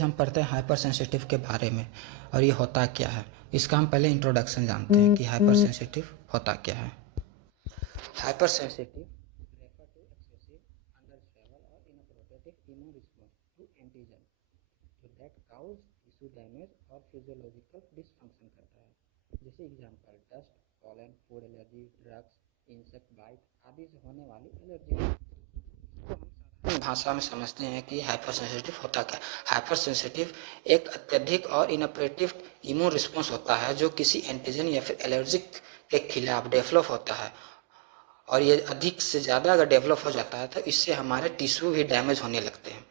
हम पढ़ते हैं हाइपर सेंसिटिव के बारे में और ये होता क्या है। इसका हम पहले इंट्रोडक्शन जानते हैं कि हाइपर सेंसिटिव होता क्या है। Hyper sensitive refer to excessive undesirable और inappropriate immune response to antigen तो दैट काउज टिश्यू डैमेज और फिजियोलॉजिकल डिसफंक्शन करता है। जैसे example dust, pollen, food allergy, drugs, insect bite आदि से होने वाली एलर्जी। भाषा में समझते हैं कि हाइपर सेंसिटिव होता क्या। हाइपर सेंसिटिव एक अत्यधिक और इनअप्रेटिव इम्यून रिस्पॉन्स होता है जो किसी एंटीजन या फिर एलर्जिक के खिलाफ डेवलप होता है, और ये अधिक से ज़्यादा अगर डेवलप हो जाता है तो इससे हमारे टिश्यू भी डैमेज होने लगते हैं।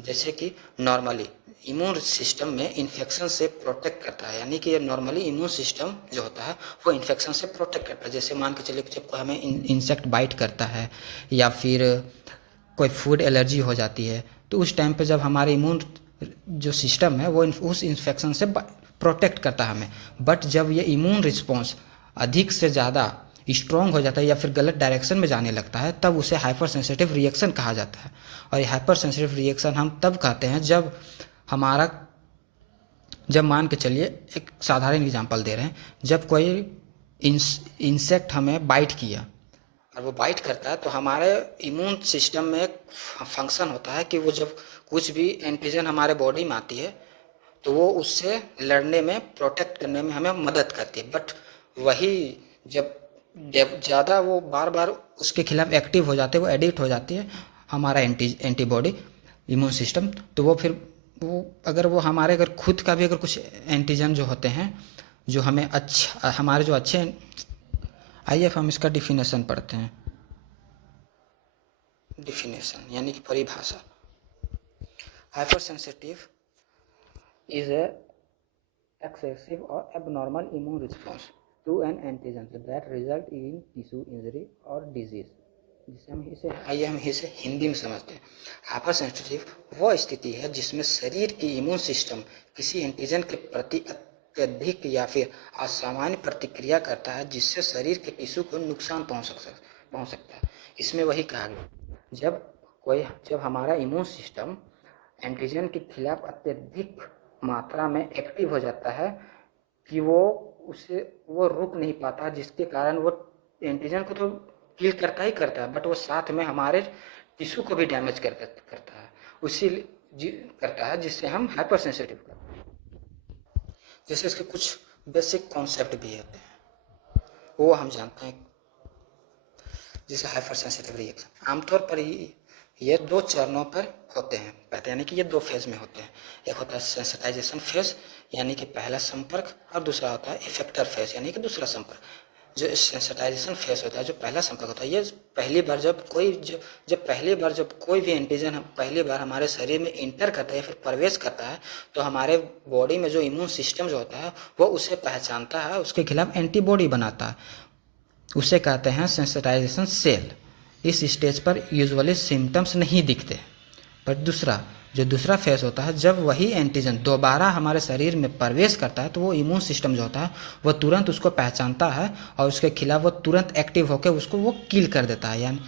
जैसे कि नॉर्मली इम्यून सिस्टम में इन्फेक्शन से प्रोटेक्ट करता है, यानी कि ये नॉर्मली इम्यून सिस्टम जो होता है वो इन्फेक्शन से प्रोटेक्ट करता है। जैसे मान के चलिए जब हमें इंसेक्ट बाइट करता है या फिर कोई फूड एलर्जी हो जाती है तो उस टाइम पे जब हमारे इम्यून जो सिस्टम है वो उस इन्फेक्शन से प्रोटेक्ट करता है हमें। बट जब ये इम्यून रिस्पॉन्स अधिक से ज़्यादा स्ट्रॉन्ग हो जाता है या फिर गलत डायरेक्शन में जाने लगता है तब उसे हाइपर सेंसिटिव रिएक्शन कहा जाता है। और ये हाइपर सेंसिटिव रिएक्शन हम तब कहते हैं जब मान के चलिए एक साधारण एग्जांपल दे रहे हैं, जब कोई इंसेक्ट हमें बाइट किया और वो बाइट करता है तो हमारे इम्यून सिस्टम में एक फंक्शन होता है कि वो जब कुछ भी एंटीजन हमारे बॉडी में आती है तो वो उससे लड़ने में, प्रोटेक्ट करने में हमें मदद करती है। बट वही जब ज़्यादा वो बार बार उसके खिलाफ एक्टिव हो जाते हैं, वो एडिक्ट हो जाती है हमारा एंटीबॉडी इम्यून सिस्टम, तो वो फिर वो हमारे अगर खुद का भी अगर कुछ एंटीजन जो होते हैं जो हमें अच्छा हमारे जो अच्छे, आइए हम इसका डिफिनेशन पढ़ते हैं। डिफिनेशन यानी कि परिभाषा। Hyper sensitive is a excessive or abnormal immune response to an antigen that result in tissue injury or disease। आइए हम इसे हिंदी में समझते हैं। हाइपर सेंसिटिव वो स्थिति है जिसमें शरीर की इम्यून सिस्टम किसी एंटीजन के प्रति अत्यधिक या फिर असामान्य प्रतिक्रिया करता है जिससे शरीर के टिश्यू को नुकसान पहुंच सकता है। इसमें वही कहा गया जब हमारा इम्यून सिस्टम एंटीजन के खिलाफ अत्यधिक मात्रा में एक्टिव हो जाता है कि वो रुक नहीं पाता, जिसके कारण वो एंटीजन को तो किल करता ही करता है बट वो साथ में हमारे टिश्यू को भी डैमेज करता है, करता है जिससे हम हाइपर सेंसिटिव करते हैं। जैसे इसके कुछ बेसिक कॉन्सेप्ट भी होते हैं वो हम जानते हैं। जैसे हाइपर सेंसिटिव रिएक्शन आमतौर पर ये दो चरणों पर होते हैं, यानी कि ये दो फेज में होते हैं। एक होता है सेंसिटाइजेशन फेज यानी कि पहला संपर्क, और दूसरा होता है इफेक्टर फेज यानी कि दूसरा संपर्क। जो सेंसिटाइजेशन फेज होता है, जो पहला संपर्क होता है, ये पहली बार जब कोई भी एंटीजन पहली बार हमारे शरीर में इंटर करता है या फिर प्रवेश करता है तो हमारे बॉडी में जो इम्यून सिस्टम जो होता है वो उसे पहचानता है, उसके खिलाफ एंटीबॉडी बनाता है, उसे कहते हैं सेंसिटाइजेशन सेल। इस स्टेज पर यूजुअली सिम्टम्स नहीं दिखते। पर दूसरा फेज होता है जब वही एंटीजन दोबारा हमारे शरीर में प्रवेश करता है तो वो इम्यून सिस्टम जो होता है वो तुरंत उसको पहचानता है और उसके खिलाफ वो तुरंत एक्टिव होकर उसको वो किल कर देता है। यानी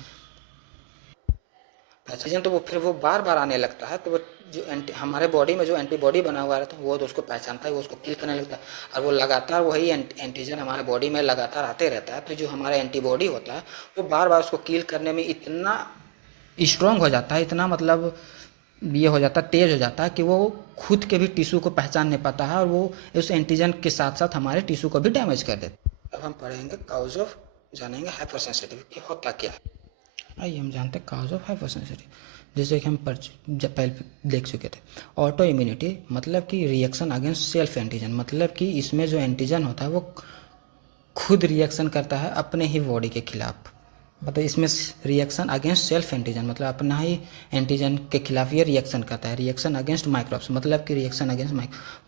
एंटीजन तो वो बार बार आने लगता है तो वो जो हमारे बॉडी में जो एंटीबॉडी बना हुआ रहता है वो तो उसको पहचानता है, वो उसको किल करने लगता है, और वो लगातार वही एंटीजन हमारे बॉडी में लगातार आते रहता है। तो जो हमारा एंटीबॉडी होता है वो बार बार उसको किल करने में इतना स्ट्रॉन्ग हो जाता है, इतना मतलब ये हो जाता है, तेज हो जाता है कि वो खुद के भी टिश्यू को पहचान नहीं पाता है और वो उस एंटीजन के साथ साथ हमारे टिश्यू को भी डैमेज कर देता है। अब हम पढ़ेंगे काउज ऑफ, जानेंगे हाइपर सेंसिटिव कि होता क्या है। आइए हम जानते हैं काउज ऑफ हाइपर सेंसिटिव। जैसे कि हम पहले देख चुके थे। ऑटो इम्यूनिटी मतलब कि रिएक्शन अगेंस्ट सेल्फ एंटीजन, मतलब कि इसमें जो एंटीजन होता है वो खुद रिएक्शन करता है अपने ही बॉडी के खिलाफ। मतलब इसमें रिएक्शन अगेंस्ट सेल्फ एंटीजन मतलब अपना ही एंटीजन के खिलाफ ये रिएक्शन करता है। रिएक्शन अगेंस्ट माइक्रोब्स मतलब कि रिएक्शन अगेंस्ट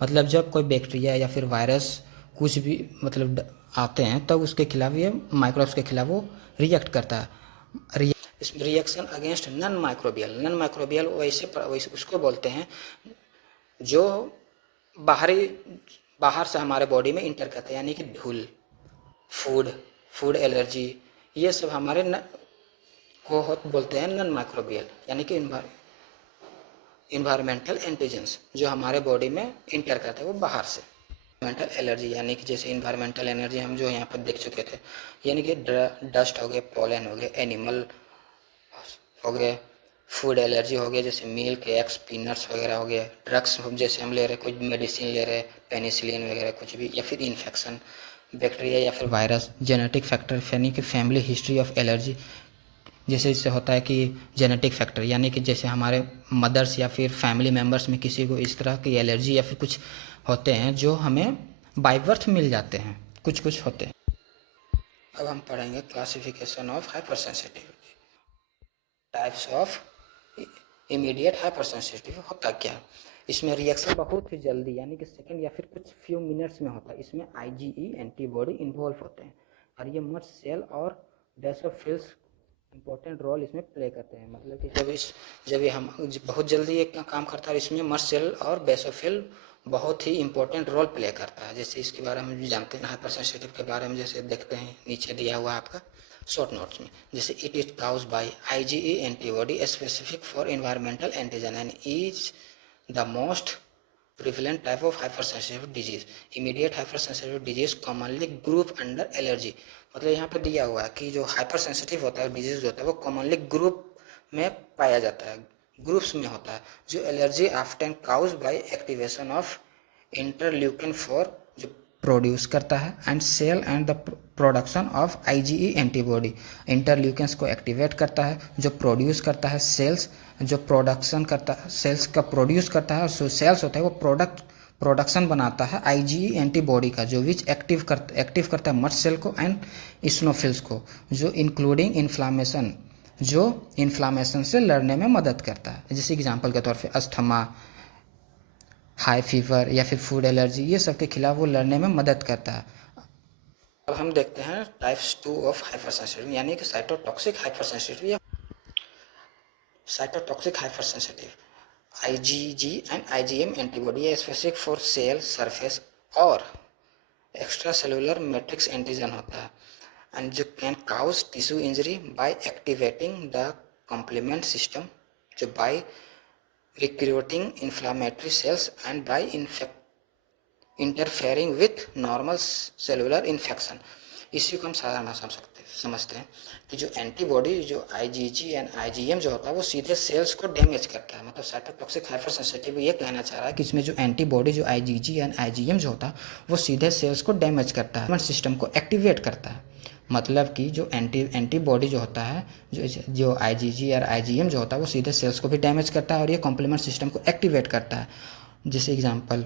मतलब जब कोई बैक्टीरिया या फिर वायरस कुछ भी मतलब आते हैं तब तो उसके खिलाफ ये माइक्रोब्स के खिलाफ वो रिएक्ट करता है। इसमें रिएक्शन अगेंस्ट नॉन माइक्रोबियल वैसे उसको बोलते हैं जो बाहर से हमारे बॉडी में इंटर करता है, यानी कि धूल, फूड एलर्जी, ये सब हमारे को बोलते हैं नॉन माइक्रोबियल यानी कि इन्वायरमेंटल एंटीजेंस जो हमारे बॉडी में इंटर करते हैं वो बाहर से। इन्वायरमेंटल एलर्जी यानी कि जैसे इन्वायरमेंटल एनर्जी हम जो यहाँ पर देख चुके थे, यानी कि डस्ट हो गए, पोलन हो गए, एनिमल हो गए, फूड एलर्जी हो गया जैसे मिल्क, एग्स, पीनट्स वगैरह हो गया, ड्रग्स जैसे हम ले रहे कोई मेडिसिन ले रहे पेनिसिलिन वगैरह कुछ भी, या फिर इन्फेक्शन, बैक्टीरिया या फिर वायरस, जेनेटिक फैक्टर यानी कि फैमिली हिस्ट्री ऑफ एलर्जी। जैसे इससे होता है कि जेनेटिक फैक्टर यानी कि जैसे हमारे मदर्स या फिर फैमिली मेम्बर्स में किसी को इस तरह की एलर्जी या फिर कुछ होते हैं जो हमें बाय बर्थ मिल जाते हैं, कुछ कुछ होते हैं। अब हम पढ़ेंगे classification of hyper sensitivity. Types of immediate hyper sensitive होता क्या, इसमें रिएक्शन बहुत ही जल्दी यानी कि सेकंड या फिर कुछ फ्यू मिनट्स में होता है। इसमें IgE एंटीबॉडी इन्वॉल्व होते हैं और ये मस्ट सेल और बेसोफिल्स इम्पोर्टेंट रोल इसमें प्ले करते हैं। मतलब कि जब ये हम बहुत जल्दी एक काम करता है, इसमें मस्ट सेल और बेसोफिल बहुत ही इंपॉर्टेंट रोल प्ले करता है। जैसे इसके बारे में भी जानते हैं हाइपर सेंसिटिव के बारे में, जैसे देखते हैं नीचे दिया हुआ आपका शॉर्ट नोट्स में। जैसे it is caused bye IgE antibody specific for environmental antigen and is the most prevalent type of hypersensitive disease. Immediate hypersensitive disease commonly group under allergy. मतलब यहाँ पे दिया हुआ है कि जो हाइपर सेंसिटिव होता है डिजीज होता है वो कॉमनली ग्रुप में पाया जाता है, ग्रुप्स में होता है। जो allergy often cause by activation of interleukin 4 जो प्रोड्यूस करता है and cell and the production of IgE antibody. Interleukins को एक्टिवेट करता है जो प्रोड्यूस करता है सेल्स, जो प्रोडक्शन करता है सेल्स का प्रोड्यूस करता है, और जो सेल्स होता है वो प्रोडक्शन बनाता है IgE एंटीबॉडी का, जो विच एक्टिव करता है मस्ट सेल को एंड इस्नोफिल्स को, जो इंक्लूडिंग इन्फ्लामेशन, जो इन्फ्लामेशन से लड़ने में मदद करता है। जैसे एग्जांपल के तौर पे अस्थमा, हाई फीवर या फिर फूड एलर्जी, ये सब के खिलाफ वो लड़ने में मदद करता है। अब हम देखते हैं टाइप्स 2 ऑफ हाइपरसेंसिटिव यानी कि साइटोटॉक्सिक हाइपरसेंसिटिव या cytotoxic hypersensitive. IgG and IgM antibody है स्पेसिफिक फॉर सेल सरफेस और एक्स्ट्रा सेलुलर मैट्रिक्स एंटीजन होता है एंड जो can cause tissue injury by activating the complement system, जो by recruiting inflammatory cells and by interfering with normal cellular infection. इसी को हम साधारण समझते हैं कि जो एंटीबॉडी जो IgG एंड IgM जो होता है वो सीधे सेल्स को डैमेज करता है। मतलब साइटोटॉक्सिक हाइपरसेंसिटिव ये कहना चाह रहा है कि इसमें जो एंटीबॉडी जो IgG एंड IgM जो होता है वो सीधे सेल्स को डैमेज करता है, सिस्टम को एक्टिवेट करता है। मतलब कि जो एंटीबॉडी जो होता है जो IgG और IgM जो होता है वो सीधे सेल्स को भी डैमेज करता है और ये कॉम्प्लीमेंट सिस्टम को एक्टिवेट करता है। जैसे एग्जाम्पल,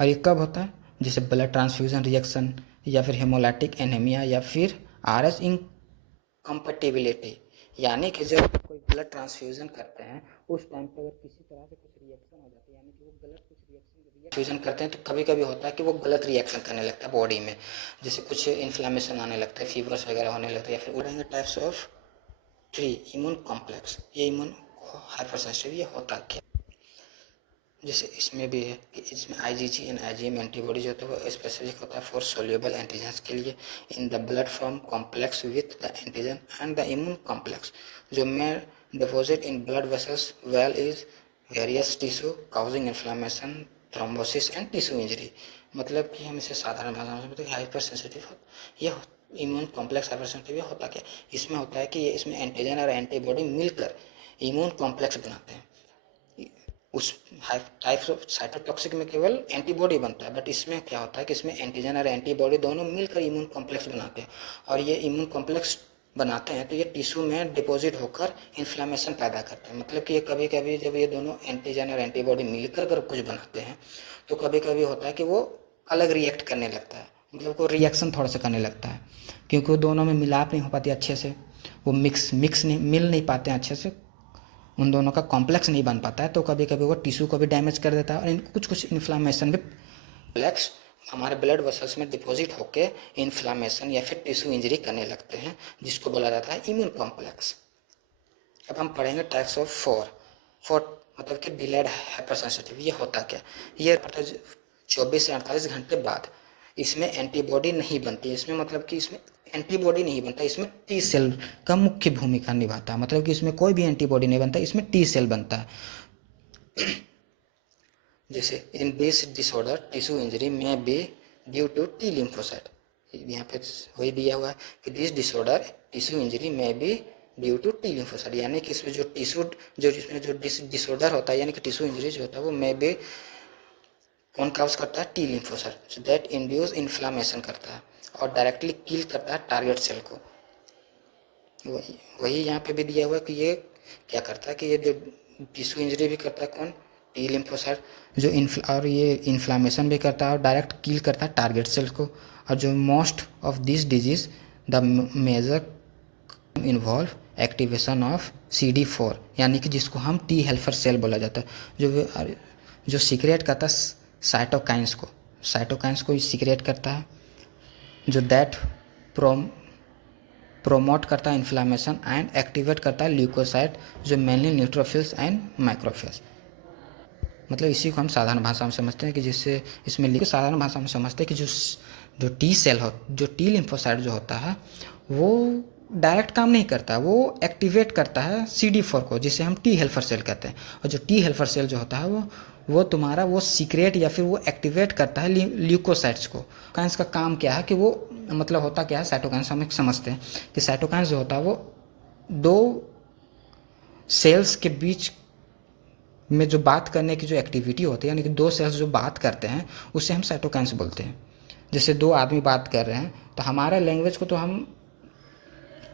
और ये कब होता है, जैसे ब्लड ट्रांसफ्यूजन रिएक्शन या फिर हेमोलाइटिक एनीमिया या फिर RS इनकम्पेटिबिलिटी, यानी कि जब कोई ब्लड ट्रांसफ्यूजन करते हैं उस टाइम पे अगर किसी तरह से कुछ रिएक्शन हो जाती है, यानी कि वो गलत कुछ रिएक्शन करते हैं तो कभी कभी होता है कि वो गलत रिएक्शन करने लगता है बॉडी में, जैसे कुछ इन्फ्लामेशन आने लगता है, फीवर्स वगैरह होने लगता है। या फिर उड़ेंगे टाइप्स ऑफ 3 इम्यून कॉम्प्लेक्स। ये इम्यून हाइपरसेंसिटिव ये होता क्या, जैसे इसमें भी है कि इसमें IgG एंड IgM एंटीबॉडी जो होता है वो स्पेसिफिक होता है फॉर सोल्यूबल एंटीजन्स के लिए in the blood form complex with the antigen and the immune complex जो में deposit in blood vessels well is various tissue causing inflammation, thrombosis and tissue injury. मतलब कि हम इसे साधारण भाषा में समझते हैं हाइपर सेंसिटिव ये इम्यून कॉम्प्लेक्स हाइपर सेंसिटिव होता क्या, इसमें होता है कि इसमें एंटीजन और एंटीबॉडी मिलकर इम्यून कॉम्प्लेक्स बनाते हैं। उस टाइप्स ऑफ साइटोटॉक्सिक में केवल एंटीबॉडी बनता है, बट इसमें क्या होता है कि इसमें एंटीजन और एंटीबॉडी दोनों मिलकर इम्यून कॉम्प्लेक्स बनाते हैं और ये इम्यून कॉम्प्लेक्स बनाते हैं तो ये टिश्यू में डिपॉजिट होकर इन्फ्लामेशन पैदा करते हैं। मतलब कि ये कभी कभी जब ये दोनों एंटीजन और एंटीबॉडी मिलकर अगर कुछ बनाते हैं तो कभी कभी होता है कि वो अलग रिएक्ट करने लगता है, मतलब वो रिएक्शन थोड़ा सा करने लगता है क्योंकि वो दोनों में मिलाप नहीं हो पाती अच्छे से, वो मिक्स नहीं मिल नहीं पाते हैं अच्छे से, उन दोनों का कॉम्प्लेक्स नहीं बन पाता है तो कभी कभी वो टिश्यू को भी डैमेज कर देता है और कुछ इन्फ्लामेशन भी कॉम्प्लेक्स हमारे ब्लड वेसल्स में डिपॉजिट होकर इन्फ्लामेशन या फिर टिश्यू इंजरी करने लगते हैं जिसको बोला जाता है इम्यून कॉम्प्लेक्स। अब हम पढ़ेंगे टाइप्स ऑफ 4 मतलब कि डिलेड हाइपरसेंसिटिव ये होता क्या, ये 24 से 48 घंटे बाद इसमें एंटीबॉडी नहीं बनती, इसमें मतलब कि इसमें एंटीबॉडी नहीं बनता, इसमें टी सेल का मुख्य भूमिका निभाता है। मतलब कि इसमें कोई भी एंटीबॉडी नहीं बनता, इसमें टी सेल बनता है। जैसे in this disorder tissue injury में be due to T lymphocyte, यहाँ पे वही दिया हुआ है कि दिस डिसऑर्डर टिश्यू इंजरी में be due to T lymphocyte, यानी कि इसमें जो टिश्यू जो इसमें जो डिसऑर्डर होता है यानी कि टिश्यू इंजरी जो होता है वो में बी कौन काउज करता है, T lymphocyte that induce inflammation करता है और डायरेक्टली किल करता है टारगेट सेल को। वही यहाँ पे भी दिया हुआ है कि ये क्या करता है कि ये जो टिश्यू इंजरी भी करता है कौन, टी लिम्फोसाइट, जो और ये इन्फ्लामेशन भी करता है और डायरेक्ट किल करता है टारगेट सेल को। और जो most of this disease the major involve activation of CD4, यानी कि जिसको हम टी हेल्पर सेल बोला जाता है, जो सीक्रेट करता है साइटोकाइंस को सीक्रेट करता है, जो दैट प्रोमोट करता है इन्फ्लामेशन एंड एक्टिवेट करता है ल्यूकोसाइट जो मेनली न्यूट्रोफिल्स एंड माइक्रोफिल्स। मतलब इसी को हम साधारण भाषा में समझते हैं कि जिससे इसमें साधारण भाषा में समझते हैं कि जो टी सेल हो, जो टी लिम्फोसाइट जो होता है वो डायरेक्ट काम नहीं करता, वो एक्टिवेट करता है CD4 को, जिसे हम टी हेल्पर सेल कहते हैं। और जो टी हेल्पर सेल जो होता है वो तुम्हारा वो सीक्रेट या फिर वो एक्टिवेट करता है ल्यूकोसाइट्स को। साइटोकाइंस का काम क्या है कि वो मतलब होता क्या है, साइटोकाइंस हम समझते हैं कि साइटोकाइंस जो होता है वो दो सेल्स के बीच में जो बात करने की जो एक्टिविटी होती है, यानी कि दो सेल्स जो बात करते हैं उसे हम साइटोकाइंस बोलते हैं। जैसे दो आदमी बात कर रहे हैं तो हमारा लैंग्वेज को तो हम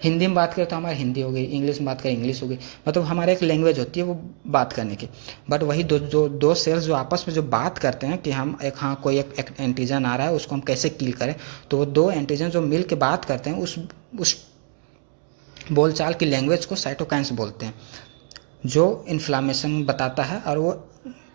हिंदी में बात करें तो हमारी हिंदी हो गई, इंग्लिश में बात करें इंग्लिश हो गई, मतलब हमारा एक लैंग्वेज होती है वो बात करने की। बट वही दो सेल्स जो आपस में जो बात करते हैं कि हम कोई एक एंटीजन आ रहा है उसको हम कैसे किल करें, तो वो दो एंटीजन जो मिल के बात करते हैं उस बोलचाल की लैंग्वेज को साइटोकाइंस बोलते हैं, जो इन्फ्लामेशन बताता है। और वो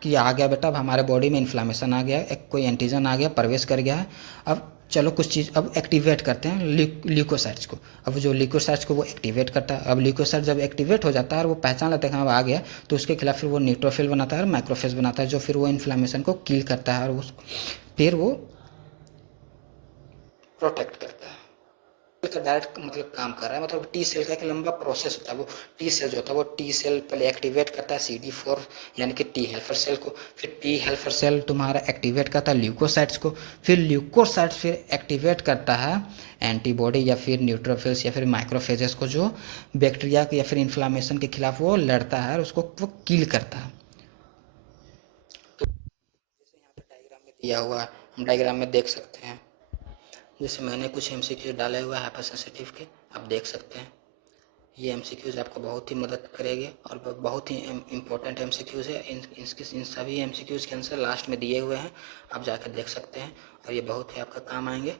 कि आ गया बेटा, अब हमारे बॉडी में इन्फ्लामेशन आ गया, एक कोई एंटीजन आ गया, प्रवेश कर गया है, अब चलो कुछ चीज़ अब एक्टिवेट करते हैं ल्यूकोसाइट्स को। अब जो ल्यूकोसाइट्स को वो एक्टिवेट करता है, अब ल्यूकोसाइट जब एक्टिवेट हो जाता है और वो पहचान लेता है कि अब आ गया, तो उसके खिलाफ फिर वो न्यूट्रोफिल बनाता है और माइक्रोफेज बनाता है, जो फिर वो इन्फ्लामेशन को किल करता है और फिर वो प्रोटेक्ट करता है। का डायरेक्ट मतलब काम कर रहा है, मतलब टी सेल का एक लंबा प्रोसेस होता है। वो टी सेल जो होता है वो टी सेल पहले एक्टिवेट करता है CD4 यानी कि टी हेल्पर सेल को, फिर टी हेल्पर सेल तुम्हारा एक्टिवेट करता है ल्यूकोसाइट्स को, फिर ल्यूकोसाइट्स फिर एक्टिवेट करता है एंटीबॉडी या फिर न्यूट्रोफिल्स या फिर माइक्रोफेजेस को, जो बैक्टीरिया या फिर इन्फ्लामेशन के खिलाफ वो लड़ता है और उसको वो किल करता है। तो जैसे यहाँ पे डायग्राम में दिया हुआ है, हम डायग्राम में देख सकते हैं, जैसे मैंने कुछ MCQs डाले हुए हैं हाइपर सेंसिटिव के, आप देख सकते हैं। ये MCQs आपको बहुत ही मदद करेंगे और बहुत ही इम्पोर्टेंट MCQs है। इन सभी MCQs के आंसर लास्ट में दिए हुए हैं, आप जाकर देख सकते हैं और ये बहुत ही आपका काम आएंगे।